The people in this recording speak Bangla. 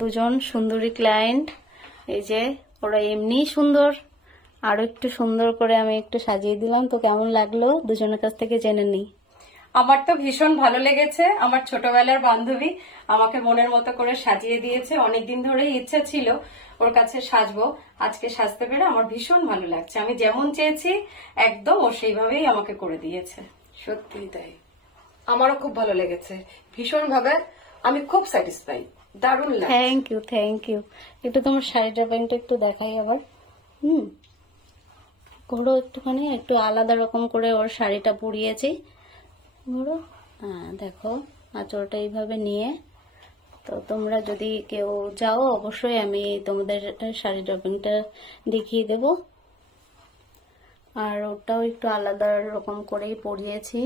দুজন সুন্দরী ক্লায়েন্ট, এই যে ওরা এমনি সুন্দর, আরো একটু সুন্দর করে আমি একটু সাজিয়ে দিলাম। তো কেমন লাগলো দুজনের কাছ থেকে জেনে নিই। আমার তো ভীষণ ভালো লেগেছে। আমার ছোটবেলার বান্ধবী আমাকে মনের মতো করে সাজিয়ে দিয়েছে। অনেকদিন ধরেই ইচ্ছা ছিল ওর কাছে সাজবো, আজকে সাজতে পেরে আমার ভীষণ ভালো লাগছে। আমি যেমন চেয়েছি একদম ও সেইভাবেই আমাকে করে দিয়েছে। সত্যি তাই, আমারও খুব ভালো লেগেছে ভীষণ ভাবে। আমি খুব স্যাটিসফাই, দারুণ লাগছে। Thank you, thank you. একটু তোমার শাড়িটার প্যান্টটা একটু দেখাই আবার। ঘোরো একটুখানি, একটু আলাদা রকম করে ওর শাড়িটা পরিয়েছি। ঘোরো, হ্যাঁ দেখো আঁচলটা এইভাবে নিয়ে। তো তোমরা যদি কেউ যাও অবশ্যই আমি তোমাদের শাড়ি ড্রপিংটা দেখিয়ে দেব। আর ওটাও একটু আলাদা রকম করেই পরিয়েছি।